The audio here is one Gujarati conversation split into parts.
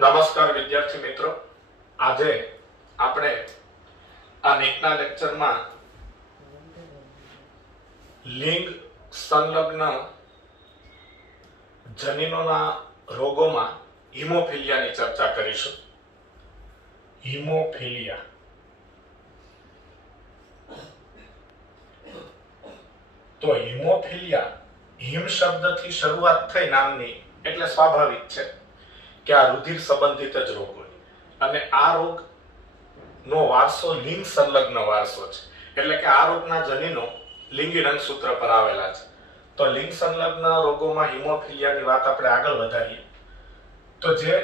નમસ્કાર વિદ્યાર્થી મિત્રો, આજે આપણે આ નીટના લેક્ચરમાં લિંગ સંલગ્ન જનીનોના રોગોમાં હિમોફિલિયાની ચર્ચા કરીશું. હિમોફિલિયા તો હિમોફિલિયા હિમ શબ્દથી શરૂઆત થઈ નામની, એટલે સ્વાભાવિક છે કે આ રુધિર સંબંધિત જ રોગ હોય અને આ રોગ નો વારસો લિંગ સંલગ્ન વારસો છે. એટલે કે આ રોગના જનીનો લિંગી રંગસૂત્ર પર આવેલા છે. તો લિંગ સંલગ્ન રોગોમાં હિમોફિલિયાની વાત આપણે આગળ વધારીએ તો જે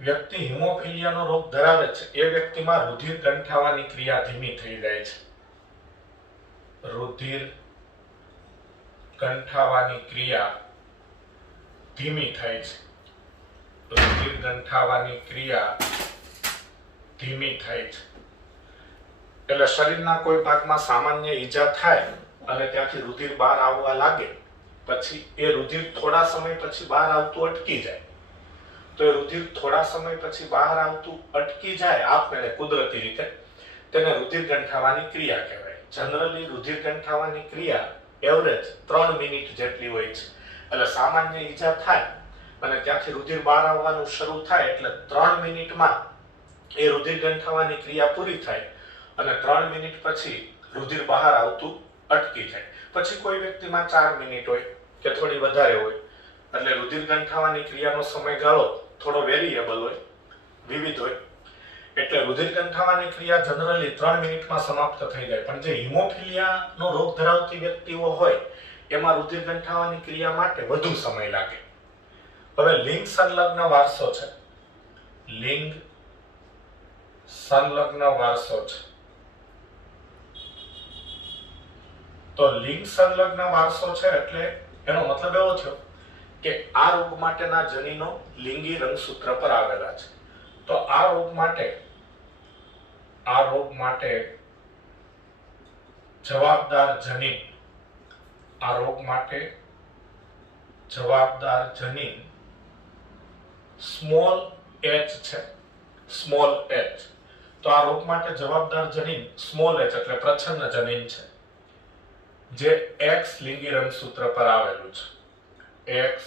વ્યક્તિ હિમોફિલિયાનો રોગ ધરાવે છે એ વ્યક્તિમાં રુધિર ગંઠાવાની ક્રિયા ધીમી થઈ જાય છે. રુધિર ગંઠાવાની ક્રિયા ધીમી થાય છે. રુધિર ગંઠાવાની ક્રિયા ધીમી થાય છે એટલે શરીરના કોઈ ભાગમાં સામાન્ય ઈજા થાય અને ત્યાંથી રુધિર બહાર આવવા લાગે, પછી એ રુધિર થોડા સમય પછી બહાર આવતું અટકી જાય. તો એ રુધિર થોડા સમય પછી બહાર આવતું અટકી જાય આપમેળે કુદરતી રીતે, તેને રુધિર ગંઠાવાની ક્રિયા કહેવાય. જનરલી રુધિર ગંઠાવાની ક્રિયા એવરેજ 3 મિનિટ જેટલી હોય છે. એટલે સામાન્ય ઈજા થાય અને ત્યાંથી રુધિર બહાર આવવાનું શરૂ થાય એટલે 3 મિનિટમાં એ રુધિર ગંઠાવાની ક્રિયા પૂરી થાય અને 3 મિનિટ પછી રુધિર બહાર આવતું અટકી જાય. પછી કોઈ વ્યક્તિમાં 4 મિનિટ હોય કે થોડી વધારે હોય, એટલે રુધિર ગંઠાવાની ક્રિયાનો સમયગાળો થોડો વેરિયેબલ હોય, વિવિધ હોય. એટલે રુધિર ગંઠાવાની ક્રિયા જનરલી 3 મિનિટમાં સમાપ્ત થઈ જાય. પણ જે હિમોફિલિયાનો રોગ ધરાવતી વ્યક્તિઓ હોય એમાં રુધિર ગંઠાવાની ક્રિયા માટે વધુ સમય લાગે. હવે લિંગ સંલગ્ન વારસો છે. લિંગ સંલગ્ન વારસો છે. તો લિંગ સંલગ્ન વારસો છે એટલે એનો મતલબ એવો થયો કે આ રોગ માટેના જનીનો લિંગી રંગસૂત્ર પર આવેલા છે. તો આ રોગ માટે જવાબદાર જનીન, આ રોગ માટે જવાબદાર જનીન સ્મોલ h છે. Small h. તો આ રોગ માટે જવાબદાર જનીન સ્મોલ h એટલે પ્રચ્છન્ન જનીન છે, જે X લિંગી રંગસૂત્ર પર આવેલું છે. X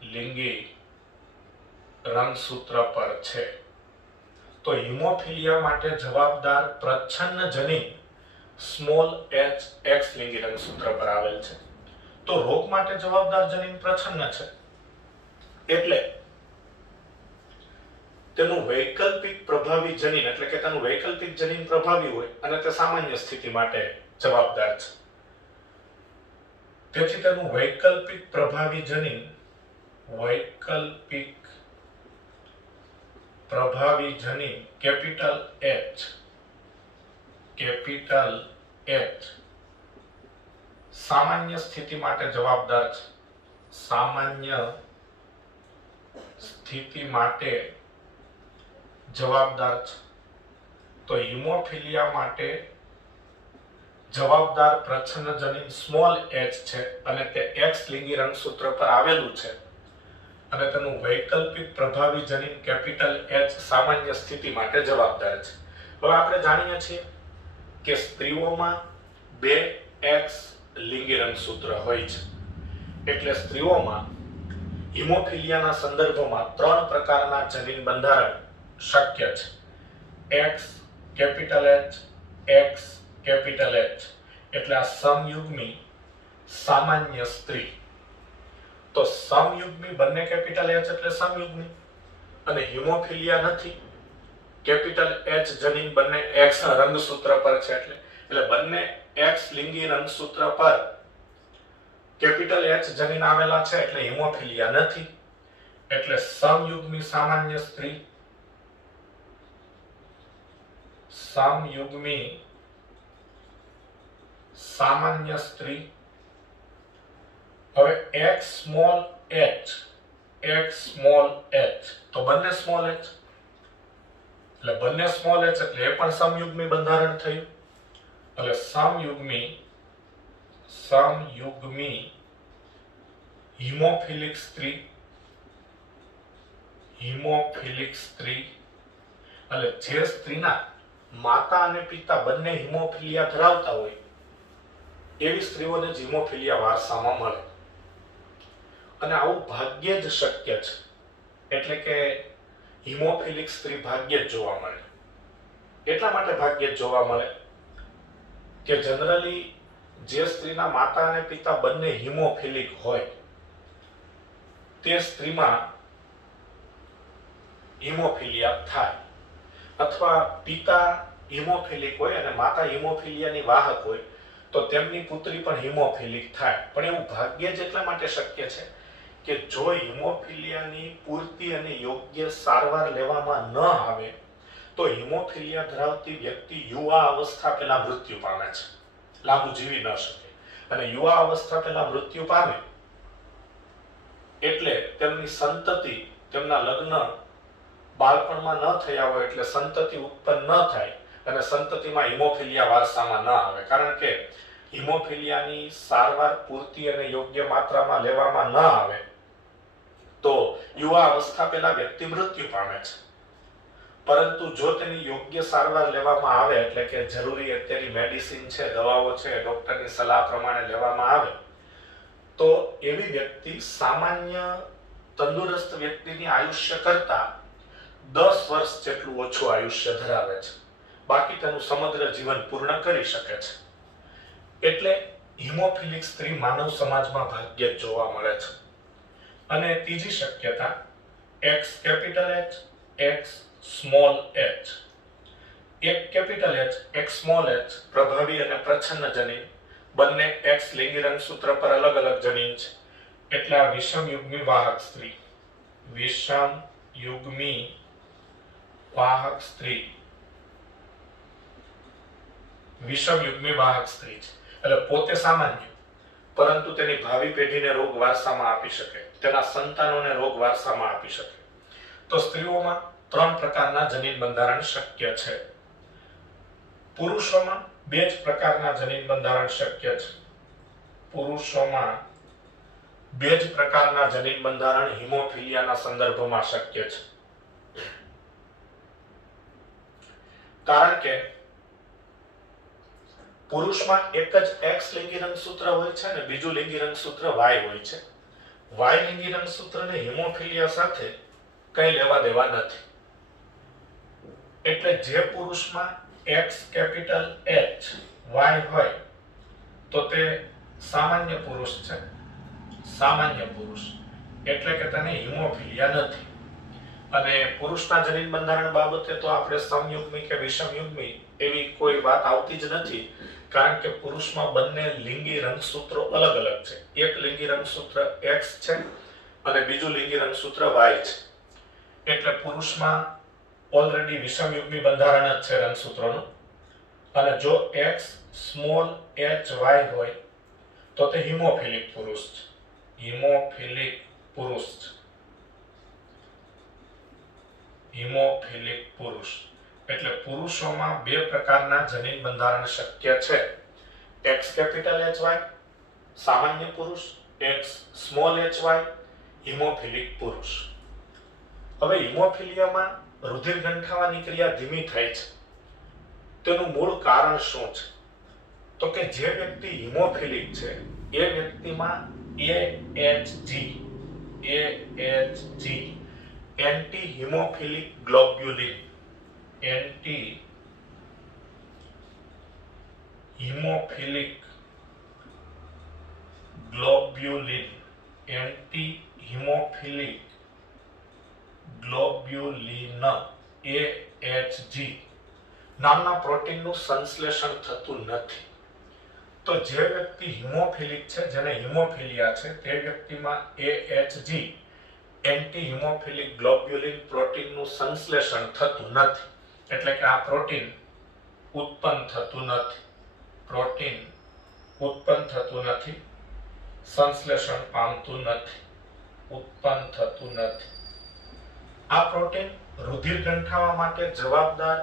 લિંગી રંગસૂત્ર પર છે. તો હિમોફિલિયા માટે જવાબદાર પ્રચ્છન્ન જનીન સ્મોલ h X લિંગી રંગસૂત્ર પર આવેલ છે. તો રોગ માટે જવાબદાર જનીન પ્રચ્છન્ન છે એટલે તેનું વૈકલ્પિક પ્રભાવી જનીન, એટલે કે તેનું વૈકલ્પિક જનીન પ્રભાવી હોય અને તે સામાન્ય સ્થિતિ માટે જવાબદાર છે. તેથી તેનું વૈકલ્પિક પ્રભાવી જનીન, વૈકલ્પિક પ્રભાવી જનીન કેપિટલ H સામાન્ય સ્થિતિ માટે જવાબદાર છે. સામાન્ય સ્થિતિ માટે જવાબદાર છે. તો હિમોફિલિયા માટે જવાબદાર પ્રચ્છન્ન જનીન સ્મોલ h છે અને તે X લિંગી રંગસૂત્ર પર આવેલું છે અને તેનું વૈકલ્પિક પ્રભાવી જનીન કેપિટલ H સામાન્ય સ્થિતિ માટે જવાબદાર છે. હવે આપણે જાણીએ છીએ કે સ્ત્રીઓમાં 2X લિંગી રંગસૂત્ર હોય છે. એટલે સ્ત્રીઓમાં હિમોફિલિયાના સંદર્ભમાં 3 પ્રકારના જનીન બંધારણ શક્ય છે. X capital H, X capital H એટલે આ સમયુગ્મી સામાન્ય સ્ત્રી. તો સમયુગ્મી બંને કેપિટલ H એટલે સમયુગ્મી અને હિમોફિલિયા નથી, કેપિટલ H જનીન બંને X રંગસૂત્ર પર છે એટલે બંને X લિંગી રંગસૂત્ર પર કેપિટલ H જનીન આવેલા છે એટલે હિમોફિલિયા નથી. એટલે સમયુગ્મી સામાન્ય સ્ત્રી, સમયુગ્મી સામાન્ય સ્ત્રી. હવે X small h, X small h તો બંને સ્મોલ h, એટલે બંને સ્મોલ h એટલે એ પણ સમયુગ્મી બંધારણ થયું. એટલે સમયુગ્મી હિમોફિલિક સ્ત્રી, હિમોફિલિક સ્ત્રી, એટલે જે સ્ત્રીના માતા અને પિતા બંને હિમોફિલિયા ધરાવતા હોય એવી સ્ત્રીઓને જ હિમોફિલિયા વારસામાં મળે. અને આવું ભાગ્યે જ શક્ય છે, એટલે કે હિમોફિલિક સ્ત્રી ભાગ્યે જ જોવા મળે. એટલા માટે ભાગ્યે જ જોવા મળે કે જનરલી જે સ્ત્રીના માતા અને પિતા બંને હિમોફિલિક હોય તે સ્ત્રીમાં હિમોફિલિયા થાય, અથવા પિતા હિમોફિલિક હોય અને માતા હિમોફિલિયાની વાહક હોય તો તેમની પુત્રી પણ હિમોફિલિક થાય. પણ એવું ભાગ્યે જ એટલા માટે શક્ય છે કે જો હિમોફિલિયાની પૂરતી અને યોગ્ય સારવાર લેવામાં ન આવે તો હિમોફિલિયા ધરાવતી વ્યક્તિ યુવા અવસ્થા પહેલા મૃત્યુ પામે છે, લાંબુ જીવી ન શકે. અને યુવા અવસ્થા પહેલા મૃત્યુ પામે એટલે તેમની સંતતિ, તેમના લગ્ન બાળપણમાં ન થયા હોય એટલે સંતતિ ઉત્પન્ન ન થાય અને સંતતિમાં હિમોફિલિયા વારસામાં ન આવે. કારણ કે હિમોફિલિયાની સારવાર પૂરતી અને યોગ્ય માત્રામાં લેવામાં ન આવે તો યુવા અવસ્થા પહેલા વ્યક્તિ મૃત્યુ પામે છે. પરંતુ જો તેની યોગ્ય સારવાર લેવામાં આવે, એટલે કે જરૂરી અત્યારની મેડિસિન છે, દવાઓ છે, ડોક્ટરની સલાહ પ્રમાણે લેવામાં આવે તો એવી વ્યક્તિ સામાન્ય તંદુરસ્ત વ્યક્તિની આયુષ્ય કરતા 10 વર્ષ જેટલું ઓછું આયુષ્ય ધરાવે છે. બાકી તેનું સમગ્ર જીવન પૂર્ણ કરી શકે છે. એટલે હિમોફિલિક સ્ત્રી માનવ સમાજમાં ભાગ્યે જ જોવા મળે છે. અને ત્રીજી શક્યતા X capital H, X small h. એક કેપિટલ H, એક સ્મોલ h પ્રભાવી અને પ્રચ્છન્ન જનીન, બંને X લિંગી રંગસૂત્ર પર અલગ અલગ જનીન છે. એટલે આ વિષમયુગ્મી વાહક સ્ત્રી, વિષમયુગ્મી વાહક સ્ત્રી, વિષમયુગ્મી વાહક સ્ત્રી છે. એટલે પોતે સામાન્ય પરંતુ તેની ભાવિ પેઢીને રોગ વારસામાં આપી શકે, તેના સંતાનોને રોગ વારસામાં આપી શકે. તો સ્ત્રીઓમાં 3 પ્રકારના જનીન બંધારણ શક્ય છે. પુરુષોમાં 2 જ પ્રકારના જનીન બંધારણ શક્ય છે. પુરુષોમાં 2 જ પ્રકારના જનીન બંધારણ હિમોફિલિયાના સંદર્ભમાં શક્ય છે. કારણ કે પુરુષમાં એક જ X લિંગી રંગસૂત્ર હોય છે અને બીજું લિંગી રંગસૂત્ર Y હોય છે. Y લિંગી રંગસૂત્રને હિમોફિલિયા સાથે કંઈ લેવા દેવા નથી. એટલે જે પુરુષમાં X કેપિટલ H Y હોય તો તે સામાન્ય પુરુષ છે, સામાન્ય પુરુષ, એટલે કે તેને હિમોફિલિયા નથી. અને પુરુષના જનીન બંધારણ બાબતે તો આપણે સમયુગ્મી કે વિષમયુગ્મી એવી કોઈ વાત આવતી જ નથી. કારણ કે પુરુષમાં બંને લિંગી રંગસૂત્રો અલગ અલગ છે. એક લિંગી રંગસૂત્ર X છે અને બીજું લિંગી રંગસૂત્ર Y છે. એટલે પુરુષમાં ઓલરેડી વિષમયુગ્મી બંધારણ જ છે રંગસૂત્રોનું. અને જો X સ્મોલ h y હોય તો તે હિમોફિલિક પુરુષ છે, હિમોફિલિક પુરુષ છે, હિમોફિલિક પુરુષ. એટલે પુરુષોમાં 2 પ્રકારના જનીન બંધારણ શક્ય છે. X કેપિટલ H Y સામાન્ય પુરુષ, X સ્મોલ h y હિમોફિલિક પુરુષ. હવે હિમોફિલિયામાં રુધિર ગંઠાવાની ક્રિયા ધીમી થાય છે. તેનું મૂળ કારણ શું છે? તો કે જે વ્યક્તિ હિમોફિલિક છે એ વ્યક્તિમાં AHG anti haemophilic globulin, anti haemophilic globulin, anti haemophilic globulin AHG નામના પ્રોટીનનું સંશ્લેષણ થતું નથી. તો જે વ્યક્તિ હિમોફિલિક છે, જેને હિમોફિલિયા છે, તે વ્યક્તિમાં AHG એન્ટી હિમોફિલિક ગ્લોબ્યુલિન પ્રોટીનનું સંશ્લેષણ થતું નથી. એટલે કે આ પ્રોટીન ઉત્પન્ન થતું નથી, પ્રોટીન ઉત્પન્ન થતું નથી, સંશ્લેષણ પામતું નથી, ઉત્પન્ન થતું નથી. આ પ્રોટીન રુધિર ગંઠાવા માટે જવાબદાર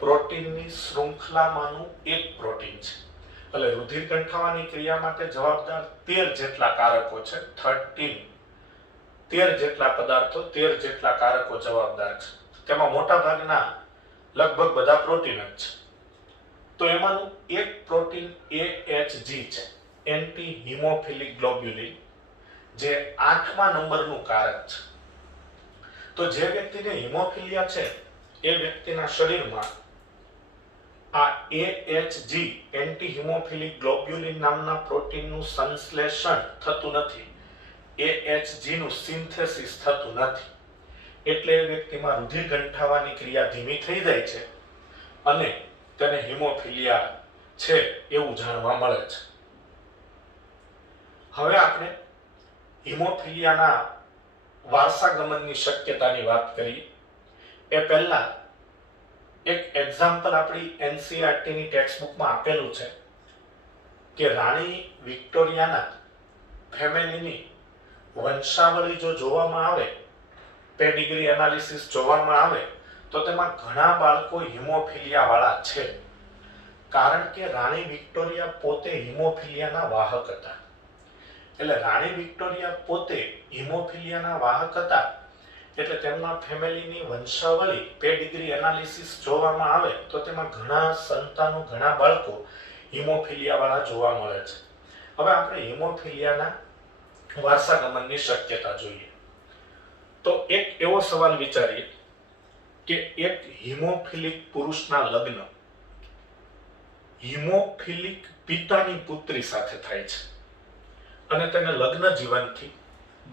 પ્રોટીનની શૃંખલામાંનું એક પ્રોટીન છે. એટલે રુધિર ગંઠાવાની ક્રિયા માટે જવાબદાર 13 જેટલા કારકો છે, 13 13 જેટલા પદાર્થો, 13 જેટલા કારકો જવાબદાર છે. તેમાં મોટા ભાગના લગભગ બધા પ્રોટીન જ છે. તો એમાંનું એક પ્રોટીન AHG છે, એન્ટી હિમોફિલિક ગ્લોબ્યુલિન, જે 8મા નંબરનું કારક છે. તો જે વ્યક્તિને હિમોફિલિયા છે એ વ્યક્તિના શરીરમાં આ AHG એન્ટી હિમોફિલિક ગ્લોબ્યુલિન નામના પ્રોટીનનું સંશ્લેષણ થતું નથી, AHG નું સિન્થેસિસ થતું નથી. એટલે એ વ્યક્તિમાં રુધિર ગંઠાવાની ક્રિયા ધીમી થઈ જાય છે અને તેને હિમોફિલિયા છે એવું જાણવા મળે છે. હવે આપણે હિમોફિલિયાના વારસાગમનની શક્યતાની વાત કરી એ પહેલા એક એક્ઝામ્પલ આપણી NCERT ની ટેક્સ્ટબુકમાં આપેલું છે કે રાણી વિક્ટોરિયાના ફેમિલીની વંશાવળી જો જોવામાં આવે, પેડિગ્રી એનાલિસિસ જોવામાં આવે, તો તેમાં ઘણા બાળકો હિમોફિલિયા વાળા છે. કારણ કે રાણી વિક્ટોરિયા પોતે હિમોફિલિયાના વાહક હતા. એટલે રાણી વિક્ટોરિયા પોતે હિમોફિલિયાના વાહક હતા, એટલે તેમના ફેમિલીની વંશાવળી પેડિગ્રી એનાલિસિસ જોવામાં આવે તો તેમાં ઘણા સંતાનો, ઘણા બાળકો હિમોફિલિયા વાળા જોવા મળે છે. હવે આપણે હિમોફિલિયાના વારસાગમનની શક્યતા જોઈએ તો એક એવો સવાલ વિચારીએ કે એક હિમોફિલિક પુરુષના લગ્ન હિમોફિલિક પિતાની પુત્રી સાથે થાય છે અને તેને લગ્ન જીવનથી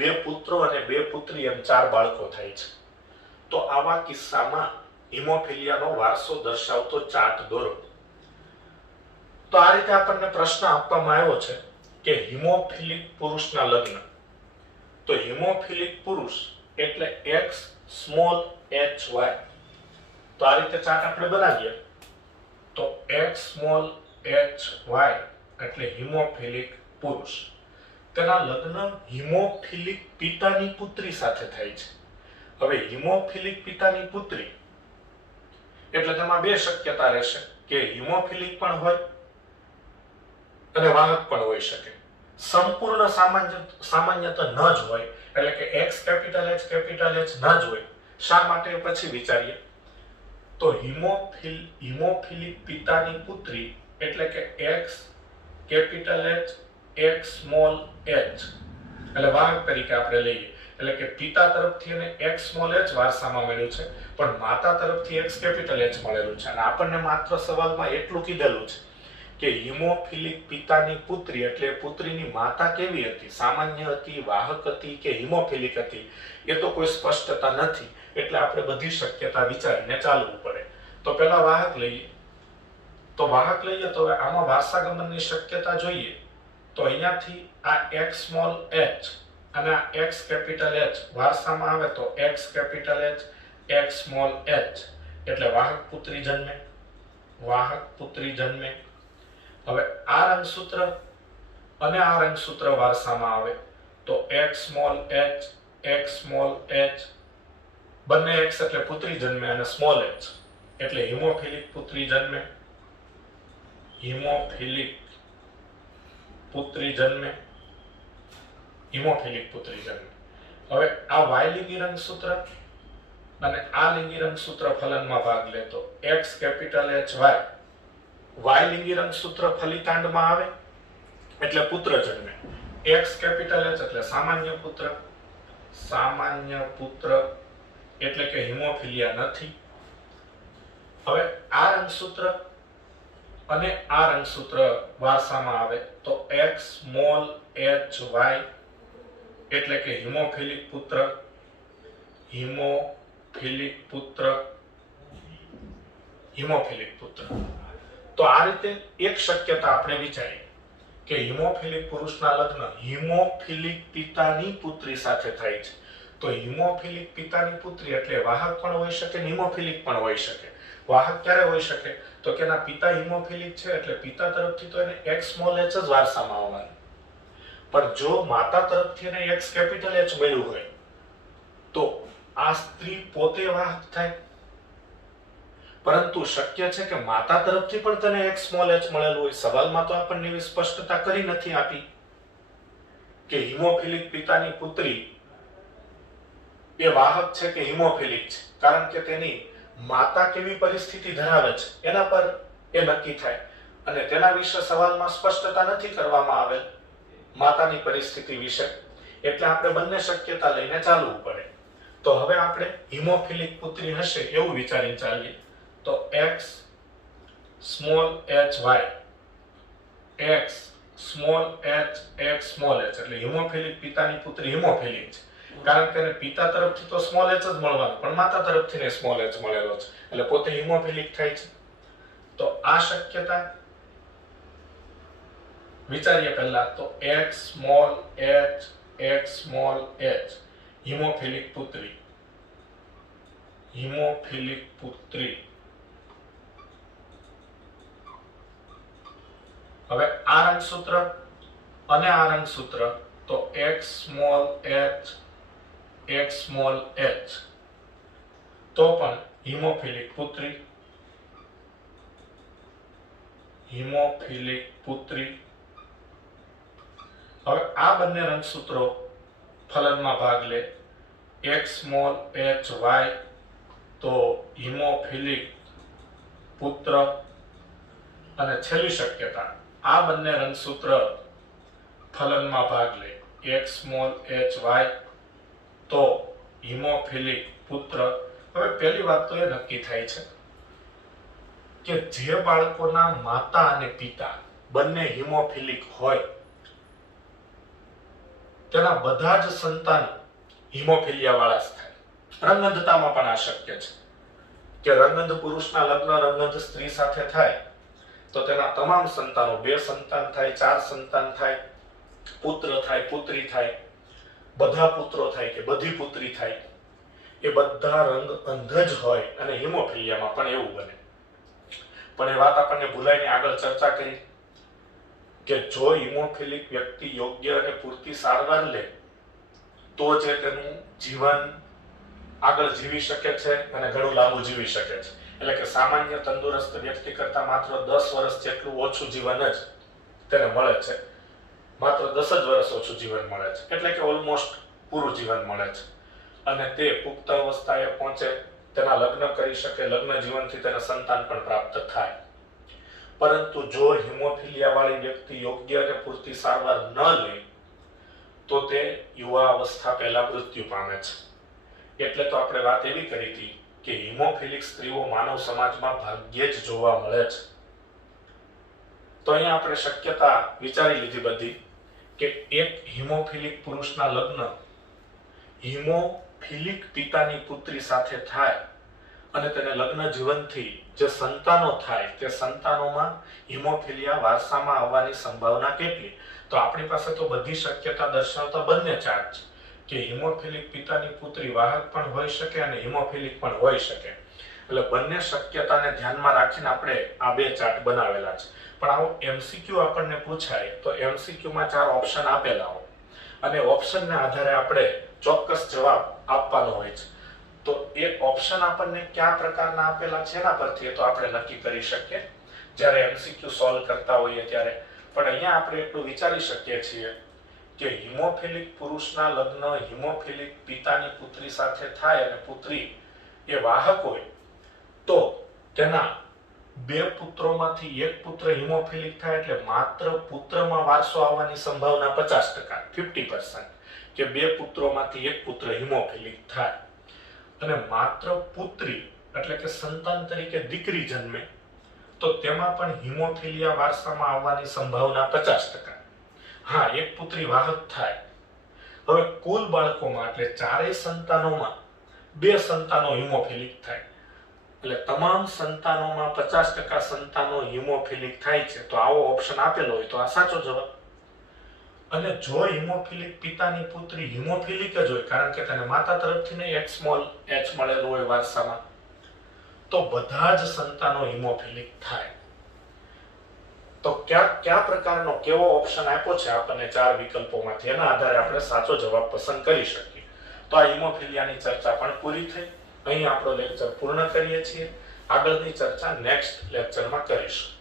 2 પુત્રો અને 2 પુત્રી એમ 4 બાળકો થાય છે. તો આવા કિસ્સામાં હિમોફિલિયાનો વારસો દર્શાવતો ચાર્ટ દોરો. તો આ રીતે આપણને પ્રશ્ન આપવામાં આવ્યો છે કે હિમોફિલિક પુરુષના લગ્ન. તો હિમોફિલિક પુરુષ એટલે XHY. તો આ રીતે ચાર્ટ આપણે બનાવીએ તો XHY એટલે હિમોફિલિક પુરુષ. તેના લગ્ન હિમોફિલિક પિતાની પુત્રી સાથે થાય છે. હવે હિમોફિલિક પિતાની પુત્રી એટલે તેમાં 2 શક્યતા રહેશે કે હિમોફિલિક પણ હોય અને વાહક પણ હોઈ શકે. સંપૂર્ણ સામાન્યત ન જ હોય, એટલે કે X કેપિટલ H ન જ હોય. શા માટે પછી વિચારીએ તો હિમોફિલિક પિતાની પુત્રી એટલે કે X capital H X small h એટલે વાહક તરીકે આપણે લઈએ. એટલે કે પિતા તરફથી એને X સ્મોલ h વારસામાં મળ્યું છે, પણ માતા તરફથી X કેપિટલ H મળેલું છે. અને આપણને માત્ર સવાલમાં એટલું કીધેલું છે કે હિમોફિલિક પિતાની પુત્રી એટલે પુત્રીની માતા કેવી હતી, સામાન્ય હતી, વાહક હતી કે હિમોફિલિક હતી, એ તો કોઈ સ્પષ્ટતા નથી. એટલે આપણે બધી શક્યતા વિચારીને ચાલવું પડે. તો પહેલા વાહક લઈએ. તો વાહક લઈએ તો આમાં વારસાગમનની શક્યતા જોઈએ તો અહીંયાથી આ X સ્મોલ h અને આ X કેપિટલ H વારસામાં આવે તો X capital H X small h એટલે વાહક પુત્રી જન્મે. હવે આ રંગસૂત્ર અને આ રંગસૂત્ર વારસામાં આવે તો X small h X small h બંને X એટલે પુત્રી જન્મે અને સ્મોલ h એટલે હિમોફિલિક પુત્રી જન્મે. હિમોફિલિક પુત્રી જન્મે. હવે આ Y લિંગી રંગસૂત્ર અને આ લિંગી રંગસૂત્ર ફલનમાં ભાગ લે તો X કેપિટલ H Y લિંગી રંગસૂત્ર ફલિતાંડમાં આવે એટલે પુત્ર જન્મે. X કેપિટલ H એટલે સામાન્ય પુત્ર એટલે કે હિમોફિલિયા નથી. હવે આ રંગસૂત્ર અને આ રંગસૂત્ર વારસામાં આવે તો X સ્મોલ hy એટલે કે હિમોફિલિક પુત્ર. તો આ રીતે એક શક્યતા આપણે વિચારી કે હિમોફિલિક પુરુષના લગ્ન હિમોફિલિક પિતાની પુત્રી સાથે થાય છે. તો હિમોફિલિક પિતાની પુત્રી એટલે વાહક પણ હોઈ શકે, હિમોફિલિક પણ હોઈ શકે. વાહક ક્યારે હોઈ શકે તો કે એના પિતા હિમોફિલિક છે એટલે પિતા તરફથી તો એને X સ્મોલ h જ વારસામાં આવવાનું. પણ જો માતા તરફથી એને X કેપિટલ H મળ્યું હોય તો આ સ્ત્રી પોતે વાહક થાય. પરંતુ શક્ય છે કે માતા તરફથી પણ તેને X સ્મોલ h મળેલું હોય. સવાલમાં તો આપણને એવી સ્પષ્ટતા કરી નથી આપી કે હિમોફિલિક પિતાની પુત્રી એ વાહક છે કે હિમોફિલિક છે, કારણ કે તેની માતા કેવી પરિસ્થિતિ ધરાવે છે એના પર એ નક્કી થાય, અને તેના વિશે સવાલમાં સ્પષ્ટતા નથી કરવામાં આવેલ માતાની પરિસ્થિતિ વિશે, એટલે આપણે બંને શક્યતા લઈને ચાલવું પડે. તો હવે આપણે હિમોફિલિક પુત્રી હશે એવું વિચારીને ચાલીએ. તો x small hy, x small h x small h, એટલે હિમોફિલિક પિતાની પુત્રી હિમોફિલિક છે, કારણ કે એને પિતા તરફથી તો સ્મોલ h જ મળવાનું, પણ માતા તરફથી ને સ્મોલ h મળેલો છે, એટલે પોતે હિમોફિલિક થાય છે. તો આ શક્યતા વિચારીએ પહેલા. તો x small h x small h હિમોફિલિક પુત્રી, હિમોફિલિક પુત્રી. હવે આ રંગસૂત્ર અને આ રંગસૂત્ર, તો x small h x small h, તો પણ હિમોફિલિક પુત્રી, હિમોફિલિક પુત્રી. હવે આ બંને રંગસૂત્રો ફલનમાં ભાગ લે. x સ્મોલ h y, તો હિમોફિલિક પુત્ર, અને છેલ્લી શક્યતા આ બંને રંગસૂત્ર ફલનમાં ભાગ લે. x સ્મોલ h y, તો હિમોફિલિક પુત્ર. હવે પહેલી વાત તો એ નક્કી થાય છે કે જે બાળકોના માતા અને પિતા બંને હિમોફિલિક હોય તેના બધા જ સંતાન હિમોફિલિયા વાળા જ થાય. રંગઅંધતામાં પણ આ શક્ય છે કે રંગઅંધ પુરુષના લગ્ન રંગઅંધ સ્ત્રી સાથે થાય તો તેના તમામ સંતાનો, 2 સંતાન થાય, 4 સંતાન થાય, પુત્ર થાય, પુત્રી થાય, બધા પુત્રો થાય કે બધી પુત્રી થાય, એ બધા રંગ અંધ જ હોય, અને હિમોફિલિયામાં પણ એવું બને. પણ એ વાત આપણને ભૂલાઈને આગળ ચર્ચા કરી કે જો હિમોફિલિક વ્યક્તિ યોગ્ય અને પૂરતી સારવાર લે તો જે તેનું જીવન આગળ જીવી શકે છે અને ઘણું લાંબુ જીવી શકે છે. એટલે કે સામાન્ય તંદુરસ્ત વ્યક્તિ કરતા માત્ર 10 વર્ષ જેટલું ઓછું જીવન જ તેને મળે છે, માત્ર 10 જ વર્ષ ઓછું જીવન મળે છે, એટલે કે ઓલમોસ્ટ પૂરું જીવન મળે છે. અને તે પુખ્ત અવસ્થાએ પહોંચે, તેના લગ્ન કરી શકે, લગ્ન જીવનથી તેને સંતાન પણ પ્રાપ્ત થાય. પરંતુ જો હિમોફિલિયા વાળી વ્યક્તિ યોગ્ય અને પૂરતી સારવાર ન લે તો તે યુવા અવસ્થા પહેલા મૃત્યુ પામે છે. એટલે તો આપણે વાત એવી કરી હતી કે હિમોફિલિક સ્ત્રીઓ માનવ સમાજમાં ભાગ્યે જ જોવા મળે છે. તો અહીંયા આપણે શક્યતા વિચારી લીધી બધી કે એક હિમોફિલિક પુરુષના લગ્ન હિમોફિલિક પિતાની પુત્રી સાથે થાય અને તેને લગ્ન જીવનથી જે સંતાનો થાય તે સંતાનોમાં હિમોફિલિયા વારસામાં આવવાની સંભાવના કેટલી? તો આપણી પાસે તો બધી શક્યતા દર્શાવતા બંને ચાર્ટ છે કે હિમોફિલિક પિતાની પુત્રી વાહક પણ હોઈ શકે અને હિમોફિલિક પણ હોઈ શકે. એટલે બંને શક્યતાને ધ્યાનમાં રાખીને આપણે આ બે ચાર્ટ બનાવેલા છે. પણ આવો એમસીક્યુ આપણને પૂછાય તો એમસીક્યુમાં 4 ઓપ્શન આપેલા હોય અને ઓપ્શનને આધારે આપણે ચોક્કસ જવાબ આપવાનો હોય છે. તો એ ઓપ્શન આપણને કયા પ્રકારના આપેલા છે એના પરથી તો આપણે નક્કી કરી શકીએ જ્યારે એમસીક્યુ સોલ્વ કરતા હોઈએ ત્યારે. પણ અહીંયા આપણે એટલું વિચારી શકીએ છીએ કે હિમોફિલિક પુરુષના લગ્ન હિમોફિલિક પિતાની પુત્રી સાથે થાય અને પુત્રી એ વાહક હોય તો તેના 2 પુત્રોમાંથી એક પુત્ર હિમોફિલિક થાય, એટલે માત્ર પુત્રમાં વારસો આવવાની સંભાવના 50%, 50%, કે 2 પુત્રોમાંથી એક પુત્ર હિમોફિલિક થાય અને માત્ર પુત્રી એટલે કે સંતાન તરીકે દીકરી જન્મે તો તેમાં પણ હિમોફિલિયા વારસામાં આવવાની સંભાવના 50%. હા, એક પુત્રી વાહક થાય. હવે કુલ બાળકોમાં એટલે 4 સંતાનોમાં 2 સંતાનો હિમોફિલિક થાય, એટલે તમામ સંતાનોમાં 50% સંતાનો હિમોફિલિક થાય છે. તો આવો ઓપ્શન આપેલો હોય તો આ સાચો જવાબ. અને જો હિમોફિલિક પિતાની પુત્રી હિમોફિલિક જ હોય, કારણ કે તેને માતા તરફથી ને x સ્મોલ h મળેલું હોય વારસામાં, તો બધા જ સંતાનો હિમોફિલિક થાય. તો કયા પ્રકારનો કેવો ઓપ્શન આપ્યો છે આપણને 4 વિકલ્પોમાંથી, એના આધારે આપણે સાચો જવાબ પસંદ કરી શકીએ. તો આ હિમોફિલિયાની ચર્ચા પણ પૂરી થઈ. અહીં આપણો લેક્ચર પૂર્ણ કરીએ છીએ. આગળની ચર્ચા નેક્સ્ટ લેક્ચરમાં કરીશું.